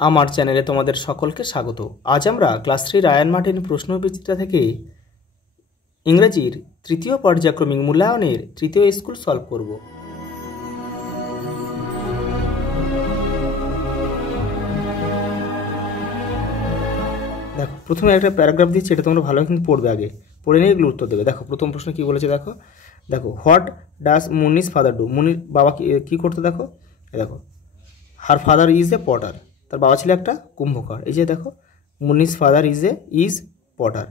আমার চ্যানেলে তোমাদের সকলকে স্বাগত। আজ আমরা ক্লাস 3 রায়ান মার্টিন প্রশ্নবিচিত্রা থেকে ইংরেজির তৃতীয় পর্যায়ক্রমিক মূল্যায়নের তৃতীয় স্কুল সলভ করব। দেখো, প্রথমে একটা প্যারাগ্রাফ দিচ্ছি, এটা তোমরা ভালো কিন্তু পড়বে, আগে পড়ে নিয়ে এগুলো উত্তর দেবে। দেখো, প্রথম প্রশ্ন কি বলেছে দেখো। What does Munni's father do? মুনির বাবা কি করতো দেখো। দেখো, her father is a potter. তার বাবা ছিল একটা কুম্ভকার। এই যে দেখো, Munni's father is potter,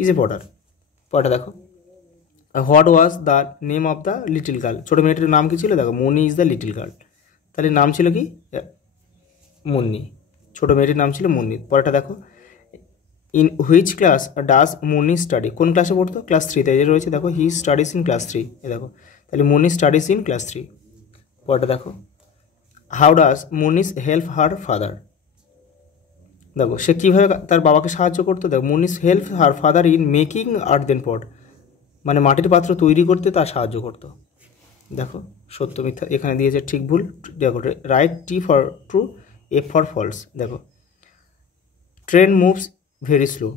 is a potter. পটা দেখো, what was the name of the little girl? ছোটো মেয়েটির নাম কি ছিল দেখো, Munni is the little girl. তাহলে নাম ছিল কি মুন্নি, ছোটো মেয়েটির নাম ছিল মুন্নি। পরেটা দেখো, in which class does Munni study? কোন ক্লাসে পড়তো? ক্লাস 3তে। এই যে রয়েছে দেখো, হি স্টাডিজ ইন ক্লাস 3। এ দেখো, তাহলে মুন্নি স্টাডিজ ইন ক্লাস 3। পরেটা দেখো, how does Munni's help her father? দেখো, সে কীভাবে তার বাবাকে সাহায্য করতো। দেখো, Munni's help her father in making earthen pot, মানে মাটির পাত্র তৈরি করতে তার সাহায্য করতো। দেখো, সত্য মিথ্যা এখানে দিয়েছে, ঠিক ভুল। দেখো, write T for true, F for false. দেখো, train moves very slow,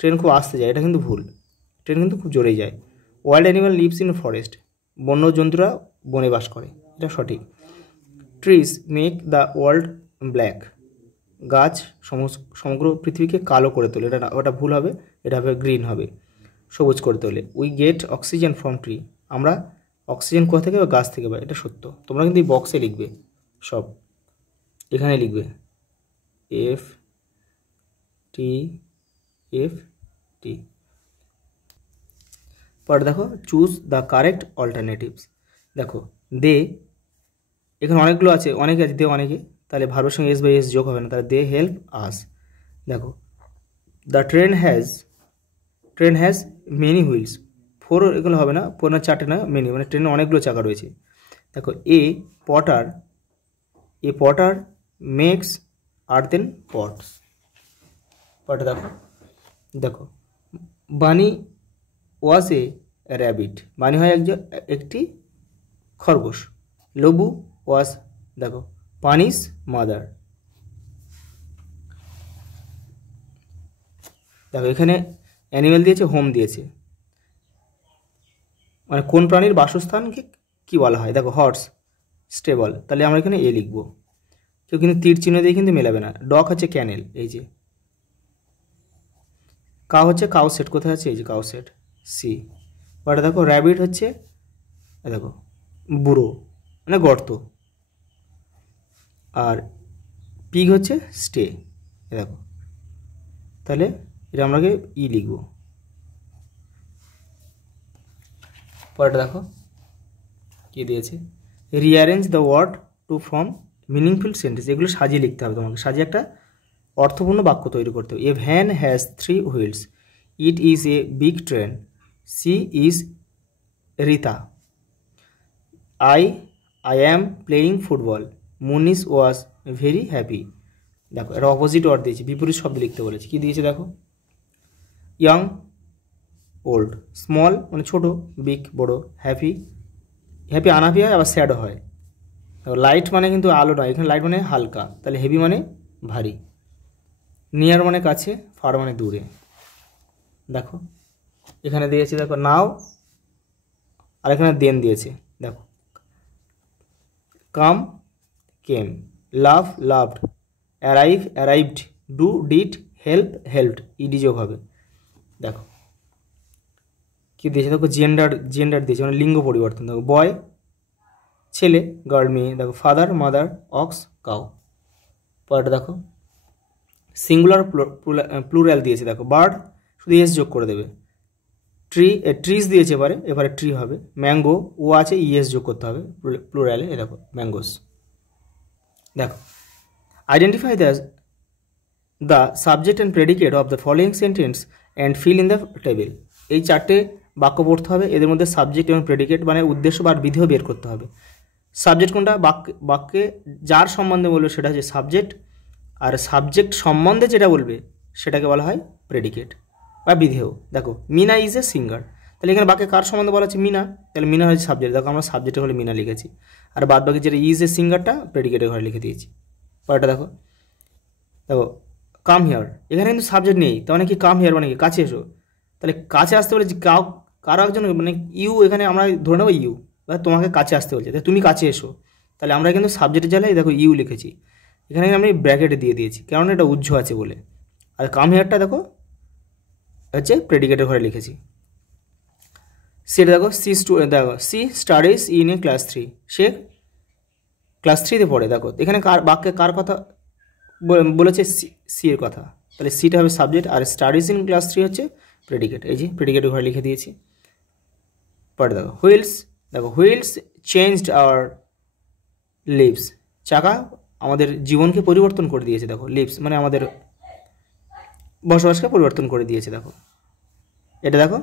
train খুব আস্তে যায়, এটা কিন্তু ভুল, ট্রেন কিন্তু খুব জোরেই যায়। Wild animal lives in forest, বন্য জন্তুরা বনে বাস করে, এটা সঠিক। Trees make the world black, গাছ সমগ্র পৃথিবীকে কালো করে তোলে, এটা ওটা ভুল হবে, এটা হবে গ্রিন হবে, সবুজ করে তোলে। We get oxygen from tree, আমরা অক্সিজেন কোথা থেকে? গাছ থেকে পাই, এটা সত্য। তোমরা কিন্তু এই বক্সে লিখবে, সব এখানে লিখবে, এফ টি। পরে দেখো, চুজ দ্য কারেক্ট অল্টারনেটিভস। দেখো, দে এখানে অনেকগুলো আছে, অনেকে আছে, দে অনেকে, তাহলে ভার্বের সঙ্গে এস বাই এস যোগ হবে না, তাহলে দে হেল্প আস। দেখো, the train has many wheels, 4 এগুলো হবে না, 4 না 4টে না, মেনি মানে ট্রেনে অনেকগুলো চাকা রয়েছে। দেখো, এ পটার মেক্স আর্থেন পটস। পটটা দেখো, বানি ওয়াজ এ র্যাবিট, বানি হয় একটি খরগোশ। লবু ওয়াজ, দেখো, পানিস মাদার। দেখো, এখানে অ্যানিমেল দিয়েছে, হোম দিয়েছে, মানে কোন প্রাণীর বাসস্থানকে কি বলা হয়। দেখো, হর্স স্টেবল, তাহলে আমরা এখানে এ লিখবো। কেউ কিন্তু তীর চিহ্ন দিয়ে কিন্তু মেলাবে না। ডগ হচ্ছে ক্যানেল, এই যে। কাউ হচ্ছে কাউ সেট, কোথায় আছে? এই যে কাউ সেট, সি। বাট দেখো, র্যাবিট হচ্ছে দেখো বুড়ো, মানে গর্ত। আর পিগ হচ্ছে স্টে, দেখো, তাহলে এটা আমরাকে ই লিখব। পরেটা দেখো কি দিয়েছে, rearrange the word to form meaningful sentence. এগুলো সাজিয়ে লিখতে হবে তোমাকে, সাজিয়ে একটা অর্থপূর্ণ বাক্য তৈরি করতে হবে। A van has 3 wheels, it is a big train, she is Rita, I am playing football, Munni's was very happy. দেখো, এটা অপোজিট ওয়ার্ড দিয়েছে, বিপরীত শব্দ লিখতে বলেছে। কি দিয়েছে দেখো, ইয়াং ওল্ড, স্মল মানে ছোটো, বিগ বড়ো, হ্যাপি আনহ্যাপি হয়, আবার স্যাডও হয়। দেখো, লাইট মানে কিন্তু আলো নয়, এখানে লাইট মানে হালকা, তাহলে হেভি মানে ভারী। নিয়ার মানে কাছে, ফার মানে দূরে। দেখো, এখানে দিয়েছে দেখো নাও, আর এখানে দেন দিয়েছে। দেখো, come came, love loved, arrived, do did, helped, ED যোগ হবে। দেখো কি দিয়েছে দেখো, জেন্ডার দিয়েছে, মানে লিঙ্গ পরিবর্তন। দেখো, বয় ছেলে, গার্ল মেয়ে। দেখো, ফাদার মাদার, অক্স কাউ। পরেরটা দেখো, সিঙ্গুলার প্লুরাল দিয়েছে। দেখো, বার্ড শুধু এস যোগ করে দেবে। ট্রিজ দিয়েছে, এবারে ট্রি হবে। ম্যাঙ্গো ও আছে, ইএস যোগ করতে হবে প্লুরালে। এ দেখো, ম্যাঙ্গোস। দেখো, identify the subject and predicate of the following sentence and fill in the table. এই 4টে বাক্য পড়তে হবে, এদের মধ্যে সাবজেক্ট এবং প্রেডিকেট মানে উদ্দেশ্য বা বিধিও বের করতে হবে। সাবজেক্ট কোনটা? বাক্যে যার সম্বন্ধে বলবে সেটা হচ্ছে সাবজেক্ট, আর সাবজেক্ট সম্বন্ধে যেটা বলবে সেটাকে বলা হয় প্রেডিকেট বা বিধেয়। দেখো, মিনা ইজ এ সিঙ্গার, তাহলে এখানে বাক্যে কার সম্বন্ধে বলা হচ্ছে? মিনা, তাহলে মিনা হচ্ছে সাবজেক্ট। দেখো, আমরা সাবজেক্টের ঘরে মিনা লিখেছি, আর বাদ বাকি যেটা ইজ এ সিঙ্গারটা প্রেডিকেটের ঘরে লিখে দিয়েছি। পরেরটা দেখো, দেখো কাম হিয়ার, এখানে কিন্তু সাবজেক্ট নেই, তার মানে কি কাম হিয়ার মানে কি কাছে এসো, তাহলে কাছে আসতে বলে কারো একজন মানে ইউ, এখানে আমরা ধরে নেবো ইউ, বা তোমাকে কাছে আসতে বলছে, তাই তুমি কাছে এসো, তাহলে আমরা কিন্তু সাবজেক্টের জায়গায় দেখো ইউ লিখেছি, এখানে আমি ব্র্যাকেটে দিয়ে দিয়েছি কারণ এটা উজ্জ্ব আছে বলে। আর কাম হিয়ারটা দেখো হচ্ছে প্রেডিকেটের ঘরে লিখেছি। সেটা দেখো দেখো she studies in a class 3, সে ক্লাস 3-তে পড়ে। দেখো এখানে বাক্যে কার কথা বলেছে, সি এর কথা, তাহলে সিটা হবে সাবজেক্ট, আর স্টাডিজ ইন ক্লাস 3 হচ্ছে প্রেডিকেট, এই যে প্রেডিকেটের ঘরে লিখে দিয়েছি। পরে দেখো হুইলস চেঞ্জড আওয়ার লিভস, চাকা আমাদের জীবনকে পরিবর্তন করে দিয়েছে। দেখো লিভস মানে আমাদের বসবাসকে পরিবর্তন করে দিয়েছে। দেখো এটা দেখো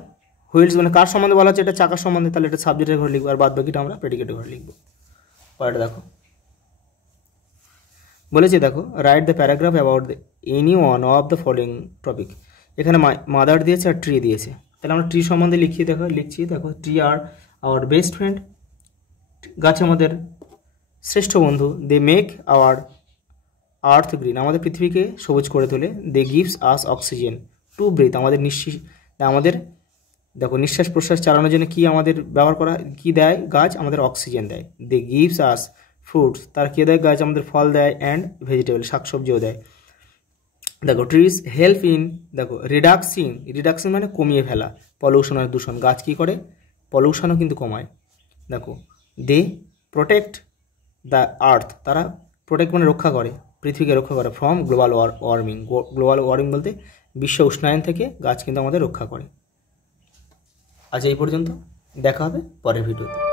হুইলস মানে কার সম্বন্ধে বলা হচ্ছে, এটা চাকার সম্বন্ধে, তাহলে এটা সাবজেক্টের ঘরে লিখবো, আর বাদ বাকিটা আমরা প্রেডিকেটের ঘরে লিখবো। পরেরটা দেখো বলেছে, দেখো write the paragraph about any one of the following topic, এখানে মাদার দিয়েছে আর ট্রি দিয়েছে, তাহলে আমরা ট্রি সম্বন্ধে লিখছি। দেখো tree are our best friend, গাছ আমাদের শ্রেষ্ঠ বন্ধু। They make our earth green, আমাদের পৃথিবীকে সবুজ করে তোলে। They gives us oxygen to breathe, আমাদের দেখো নিঃশ্বাস প্রশ্বাস চালানোর জন্য কি আমাদের ব্যবহার করা, কি দেয় গাছ, আমাদের অক্সিজেন দেয়। দে গিভস আস ফ্রুটস, তার কে দেয় গাছ, আমাদের ফল দেয়, অ্যান্ড ভেজিটেবল শাকসবজিও দেয়। দেখো ট্রিজ হেল্প ইন, দেখো রিডাকশন মানে কমিয়ে ফেলা, পলিউশন আর দূষণ, গাছ কী করে পলিউশনও কিন্তু কমায়। দেখো দে প্রোটেক্ট দ্য আর্থ, তারা প্রোটেক্ট মানে রক্ষা করে, পৃথিবীকে রক্ষা করে, from global warming, global warming বলতে বিশ্ব উষ্ণায়ন থেকে গাছ কিন্তু আমাদের রক্ষা করে। আজ এই পর্যন্ত, দেখা হবে পরের ভিডিওতে।